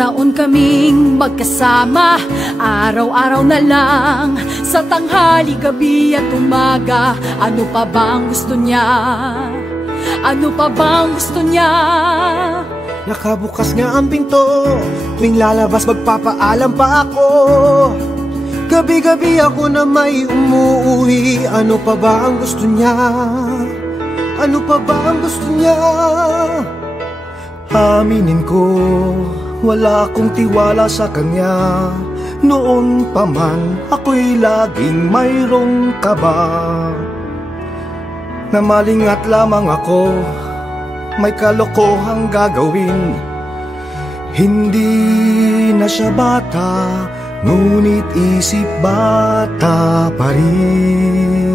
taon kaming magkasama, araw-araw na lang, sa tanghali, gabi at umaga. Ano pa bang gusto niya? Ano pa bang gusto niya? Nakabukas nga ang pinto, tuwing lalabas magpapaalam pa ako. Gabi-gabi ako na may umuuwi. Ano pa ba ang gusto niya? Ano pa ba ang gusto niya? Aminin ko, wala akong tiwala sa kanya. Noon pa man, ako'y laging mayroong kaba. Namalingat lamang ako, may kalokohang gagawin. Hindi na siya bata, ngunit isip bata pa rin.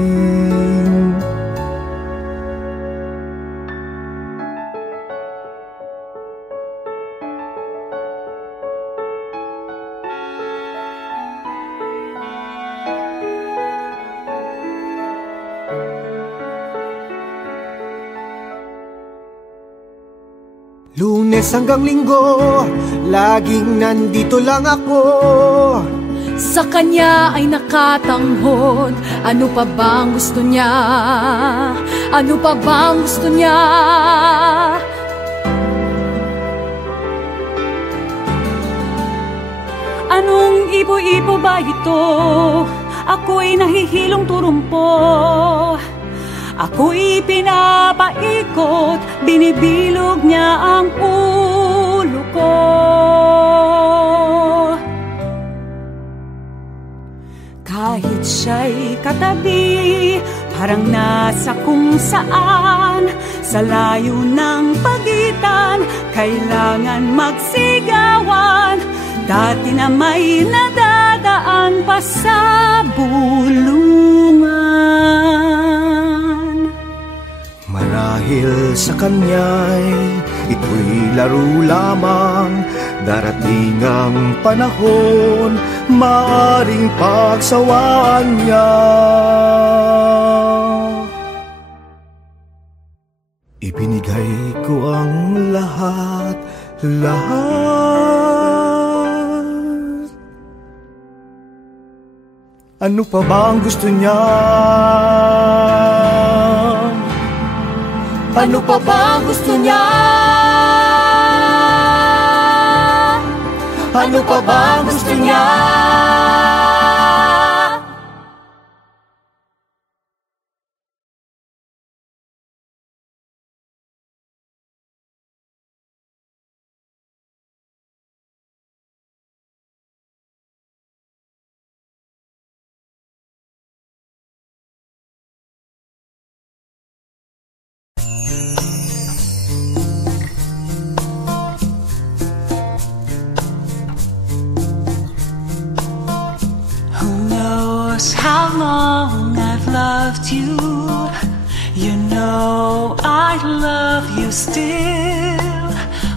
Lunes hanggang Linggo, laging nandito lang ako. Sa kanya ay nakatanghod. Ano pa bang gusto niya? Ano pa bang gusto niya? Anong ibo-ibo ba ito? Ako'y nahihilong turumpo. Ako'y pinapaikot, binibilog niya ang ulo ko. Kahit siya'y katabi, parang nasa kung saan. Sa layo ng pagitan, kailangan magsigawan. Dati na may nadadaan pa sa bulungan. Marahil sa kanya'y ito'y laro lamang. Darating ang panahon, maaaring pagsawaan niya. Ibinigay ko ang lahat. Ano pa ba ang gusto niya? Ano pa ba ang gusto niya? Ano pa ba ang gusto niya? How long I've loved you, you know I love you still.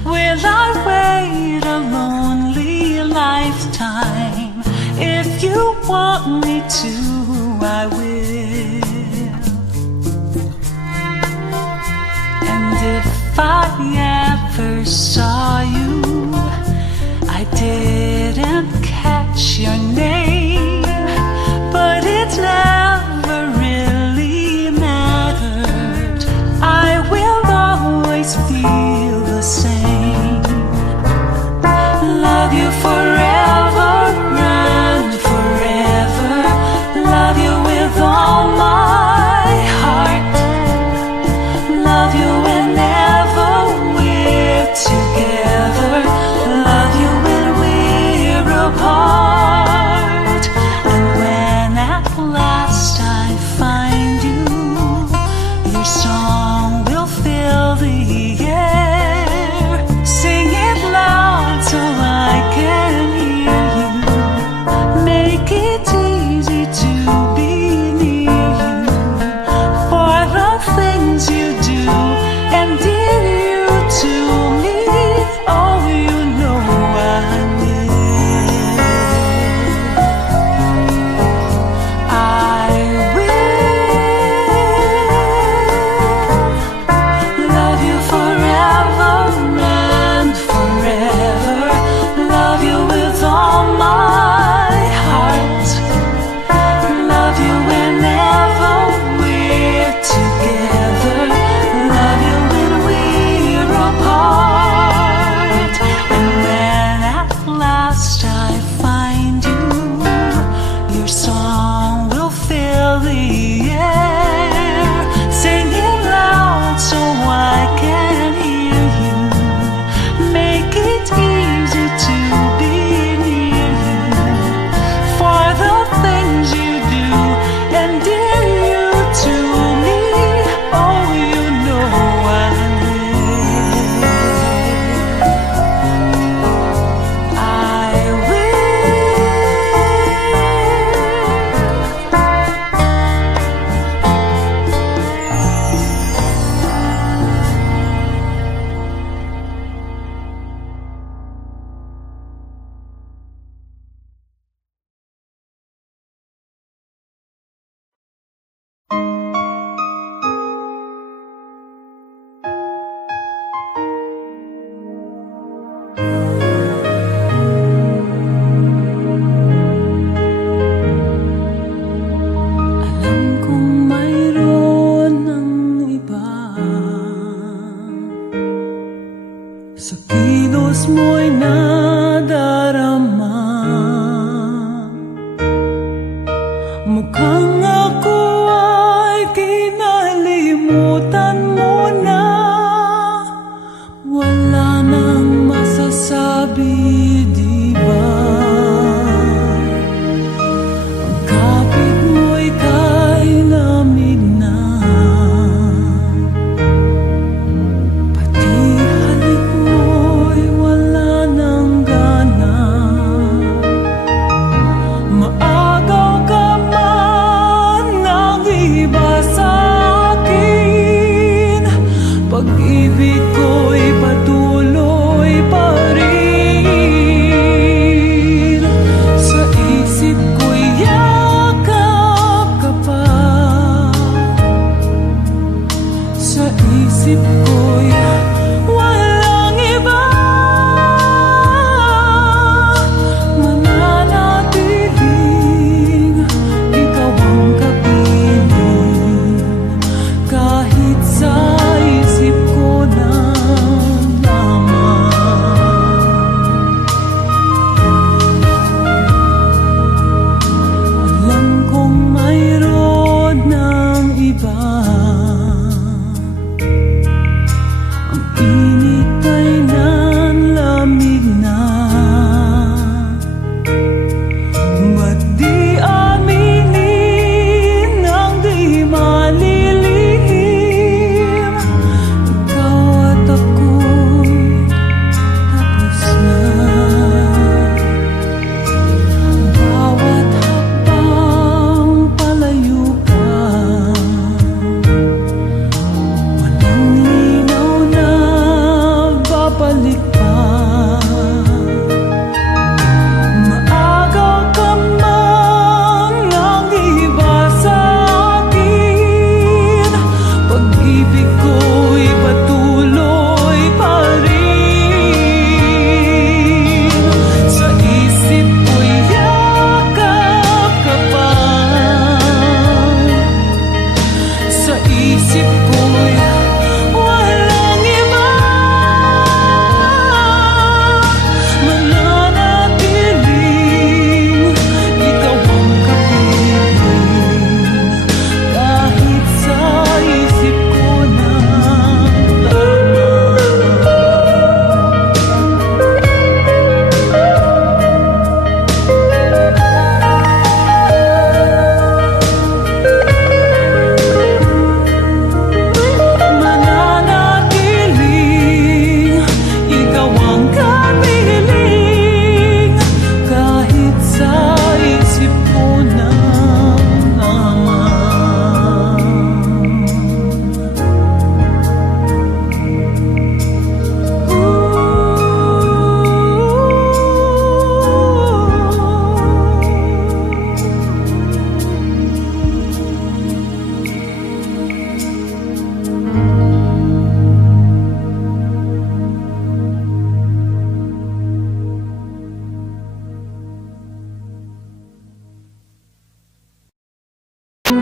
Will I wait a lonely lifetime? If you want me to, I will. And if I ever saw you, I didn't catch your name, but it never really mattered. I will always feel the same. Love you forever and forever. Love you with all my heart. Love you whenever we're together. Love you when we're apart.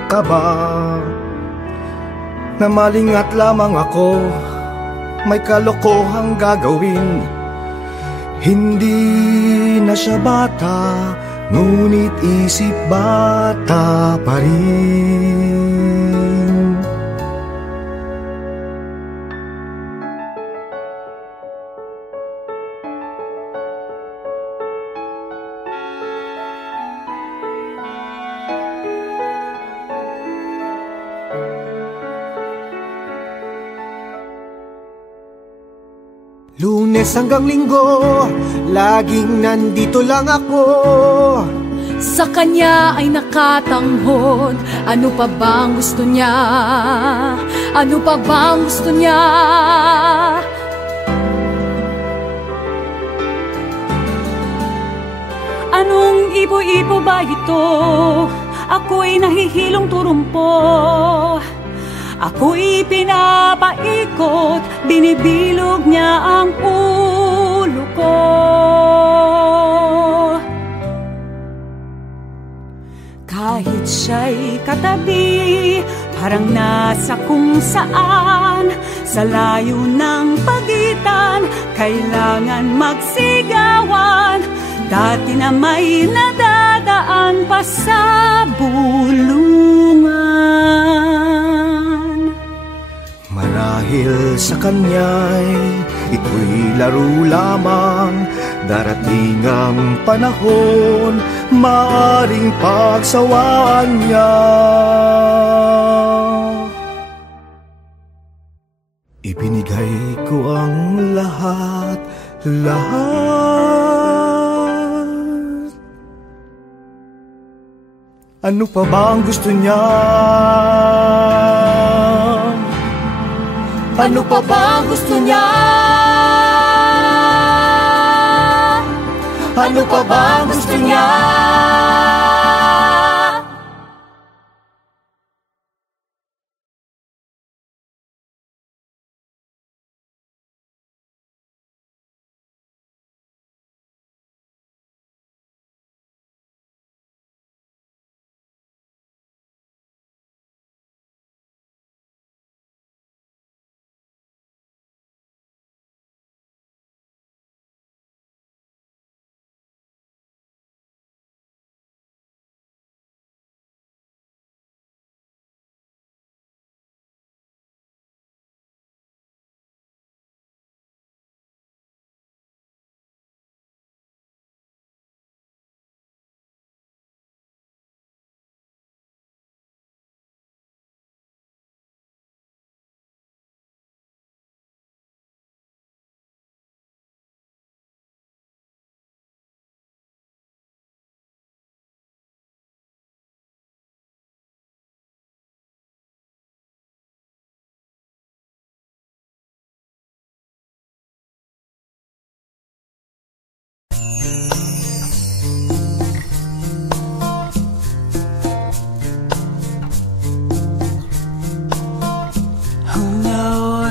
ka ba na malingat lamang ako, may kalokohang gagawin? Hindi na siya bata, ngunit isip bata pa rin. Lunes hanggang Linggo, laging nandito lang ako. Sa kanya ay nakatanghod. Ano pa bang gusto niya? Ano pa bang gusto niya? Anong ibo-ibo ba ito? Ako'y nahihilong turumpo. Ako'y pinapaikot, binibilog niya ang ulo ko. Kahit siya'y katabi, parang nasa kung saan, sa layo ng pagitan, kailangan magsigawan. Dati na may nadadaan pa sa bulungan. Marahil sa kanya'y ito'y laro lamang. Darating ang panahon, maaaring pagsawaan niya. Ibinigay ko ang lahat. Ano pa ba ang gusto niya? Ano pa ba ang gusto niya? Ano pa ba ang gusto niya?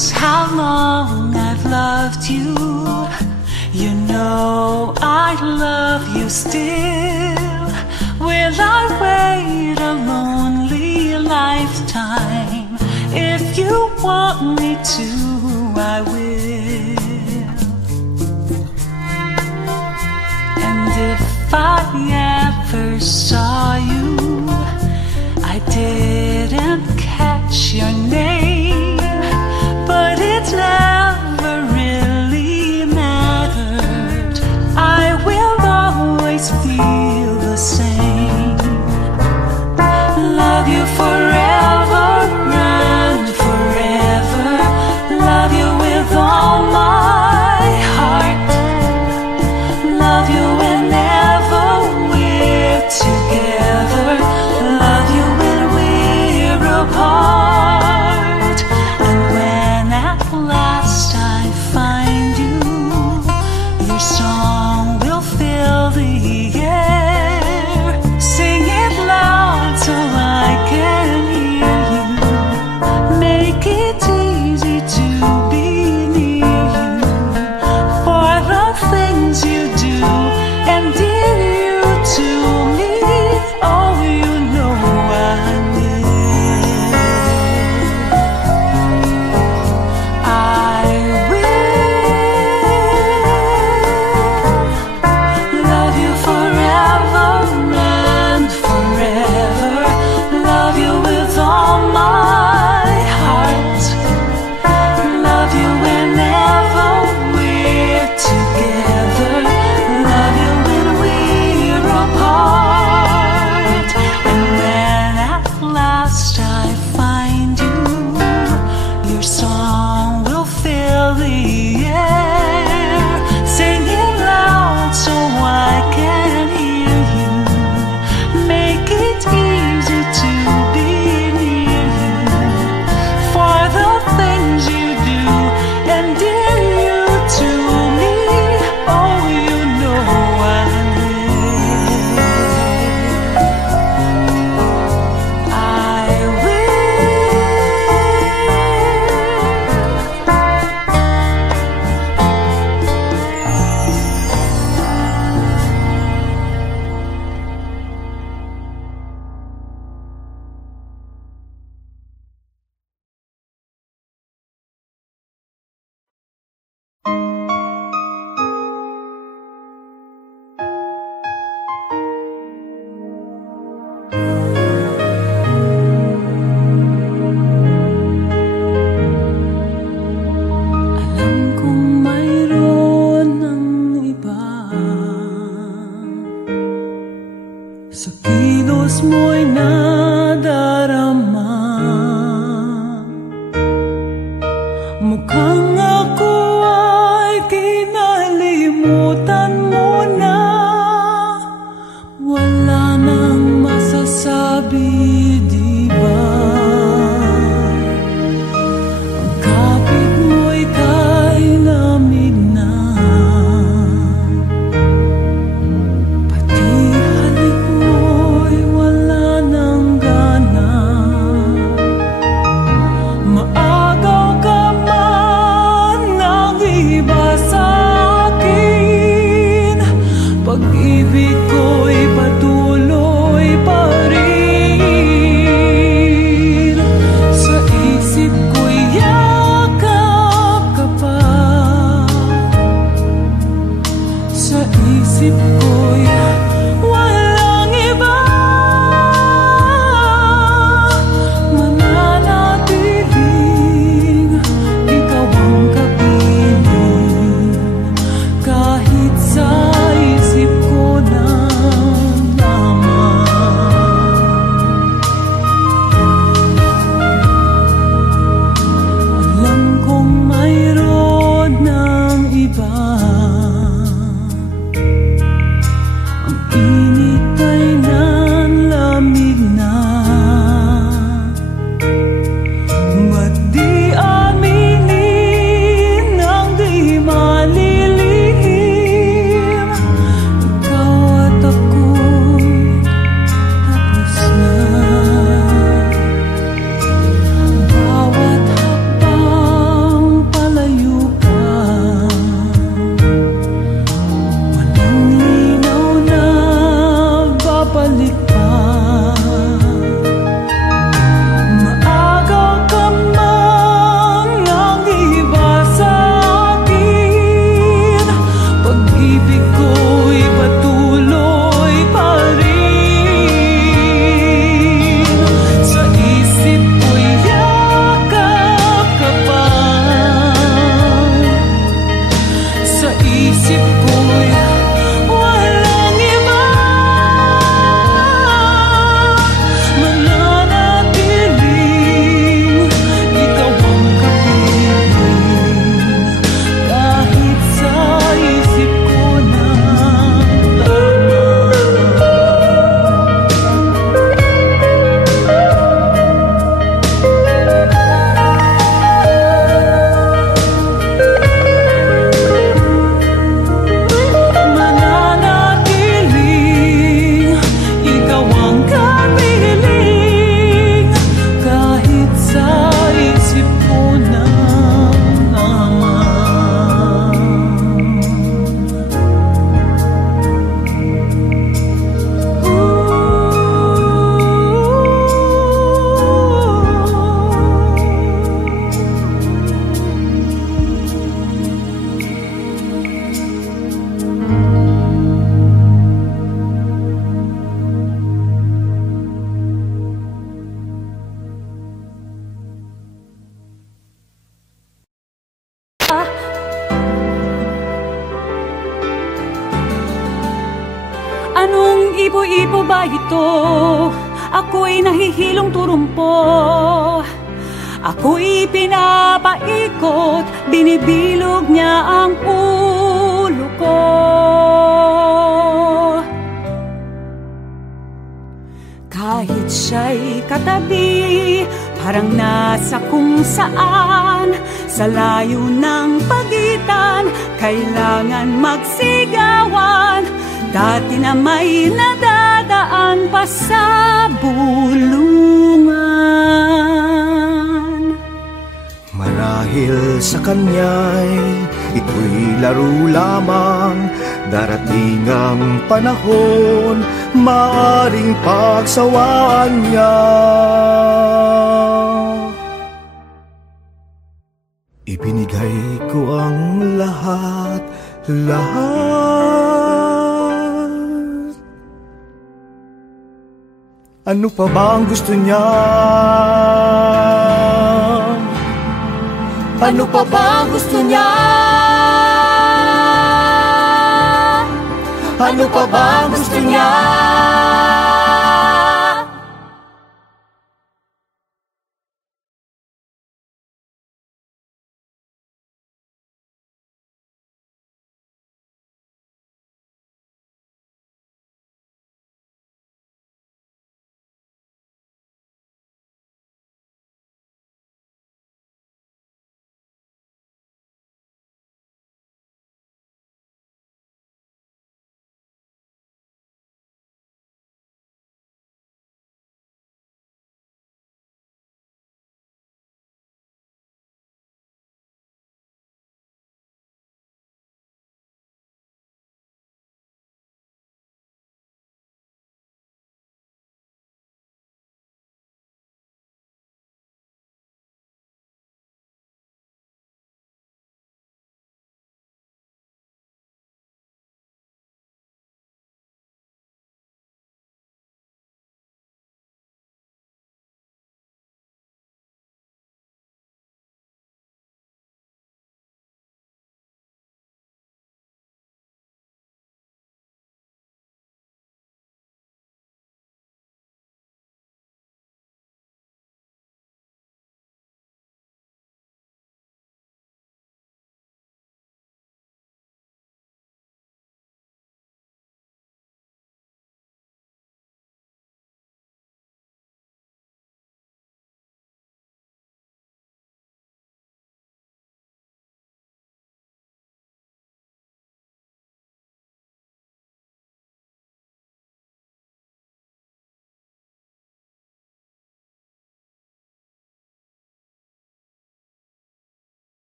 How long I've loved you, you know I love you still. Will I wait a lonely lifetime? If you want me to, I will. And if I ever saw you, I didn't catch your name, but it never really mattered. I will always feel the same. Love you forever and forever. Love you with all my heart. Love you whenever we're together. Love you when we're apart. sa kilos mo'y nadarama. Mukhang ako ay kinalimutan mo na. Wala nang masasabi, di ba? Ang kapit mo'y kay lamig na. Pati halik mo'y wala nang gana. Maagaw ka man ng iba sa akin. Pag-ibig ko'y patuloy pa rin. Sa isip ko'y yakap ka pa. Sa isip ko'y walang iba. Mananatiling ikaw ang kapiling. Kahit sa isip ko na lamang. Alam kong mayroon ng iba. Ang init ay nanlamig na. Ba't di aminin ang di malilihim? Ikaw at ako'y tapos na. Bawat hakbang palayo pa. Walang linaw na babalik pa. Maagaw ka man ng iba sa akin. Pag-ibig ko'y patuloy pa rin. Sa isip ko'y yakap ka pa. Sa isip ko'y walang iba. Mananatiling ikaw ang kapiling. Kahit sa isip ko na lamang. Mananatiling ikaw ang kapiling. Kahit sa isip ko na lamang. Anong ibo-ibo ba ito? Ako'y nahihilong turumpo. Ako'y pinapaikot, binibilog niya ang ulo ko. Kahit siya'y katabi, parang nasa kung saan. Sa layo ng pagitan, kailangan magsigawan. Dati na may nadadaan pa sa bulungan. Marahil sa kanya'y ito'y laro lamang. Darating ang panahon, maaring pagsawaan niya. Ibinigay ko ang lahat. Ano pa ba ang gusto niya? Ano pa ba ang gusto niya? Ano pa ba gusto niya?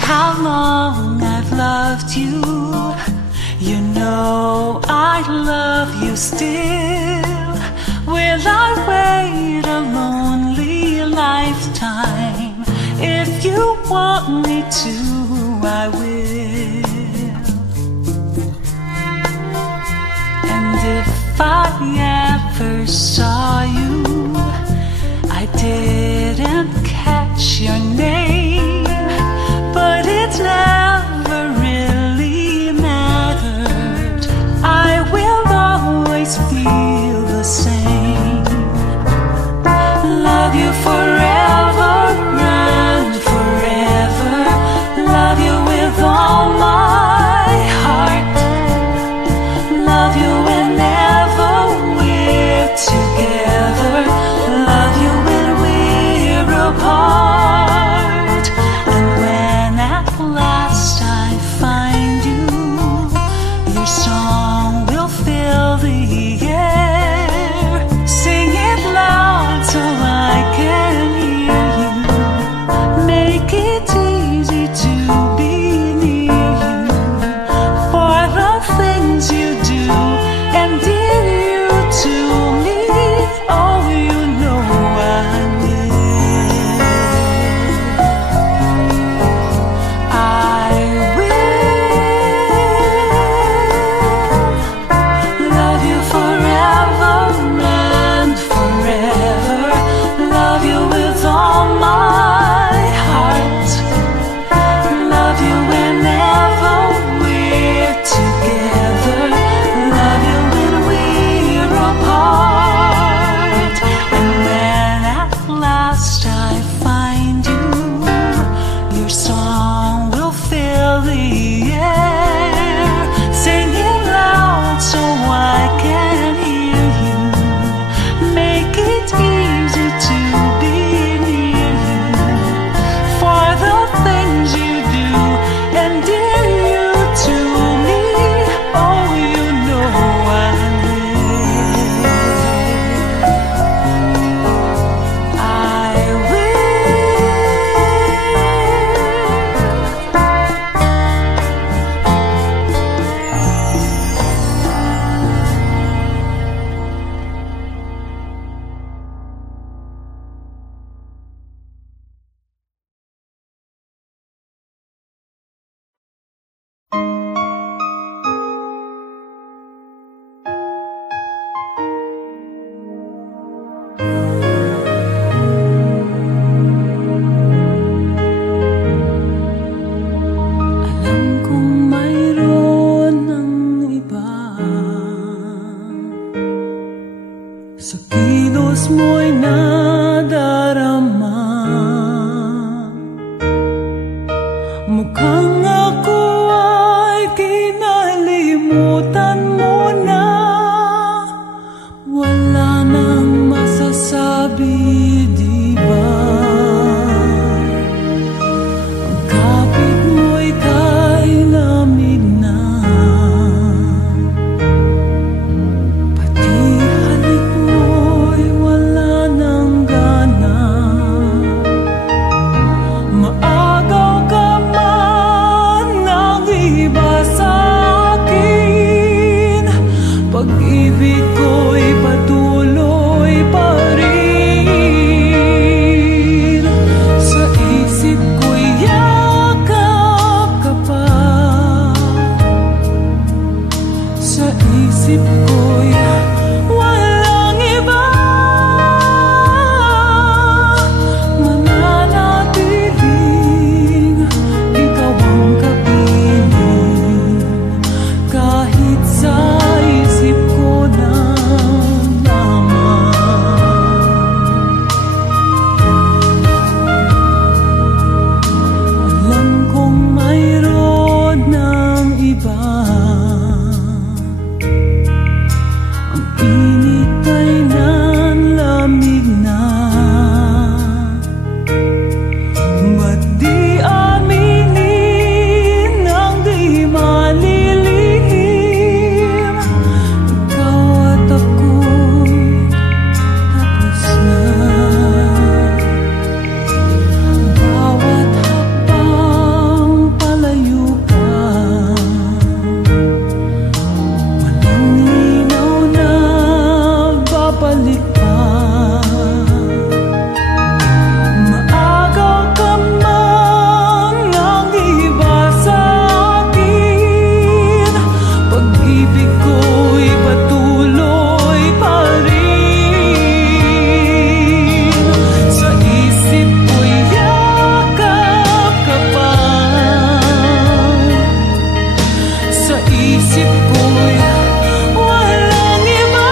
How long I've loved you, you know I love you still. Will I wait a lonely lifetime? If you want me to, I will. And if I ever saw you, I didn't catch your name, but it never really mattered. I will always feel the same. Love you forever and forever. Love you with all my heart. Love you whenever we're together. Love you when we Ang ako ay kinalimutan mo na, wala nang masasabi, di ba? Ang kapit mo'y kay lamig na, pati halik mo'y wala nang gana. Maagaw ka man ng iba sa akin, pag-ibig ko'y patuloy pa rin. Sa isip ko'y yakap ka pa, sa isip ko'y walang iba. Mananatiling ikaw ang kapiling, kahit sa isip ko na lamang. Alam kong mayroon ng iba, ang init ay nanlamig na. Ba't di aminin ang di malilihim? Ikaw at ako'y tapos na. Bawat hakbang palayo pa, walang linaw na babalik pa. Maagaw ka man ng iba sa akin, pag-ibig ko'y patuloy pa rin. Sa isip ko'y yakap ka pa, sa isip ko'y walang iba.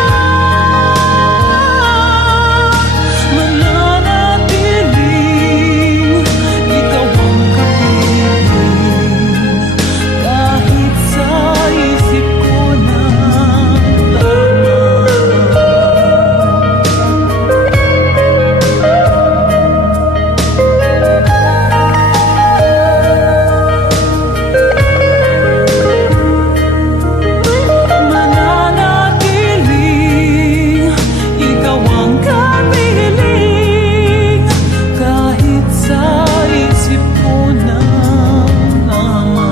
Mananatiling ikaw ang kapiling, kahit sa isip ko na lamang. Mananatiling ikaw ang kapiling, kahit sa isip ko na lamang.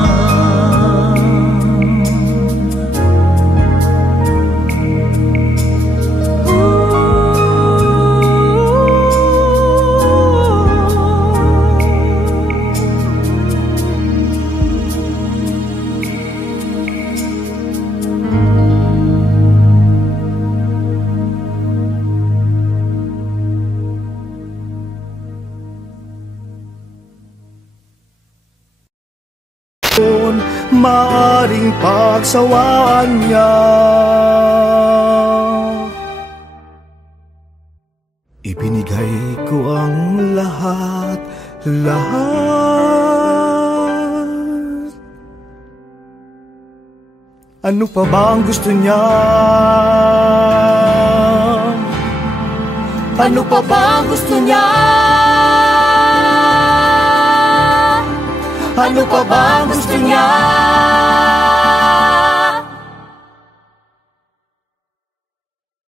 Maaring pagsawaan niya. Ibinigay ko ang lahat. Ano pa ba ang gusto niya? Ano pa ba ang gusto niya? Ano pa ba ang gusto niya?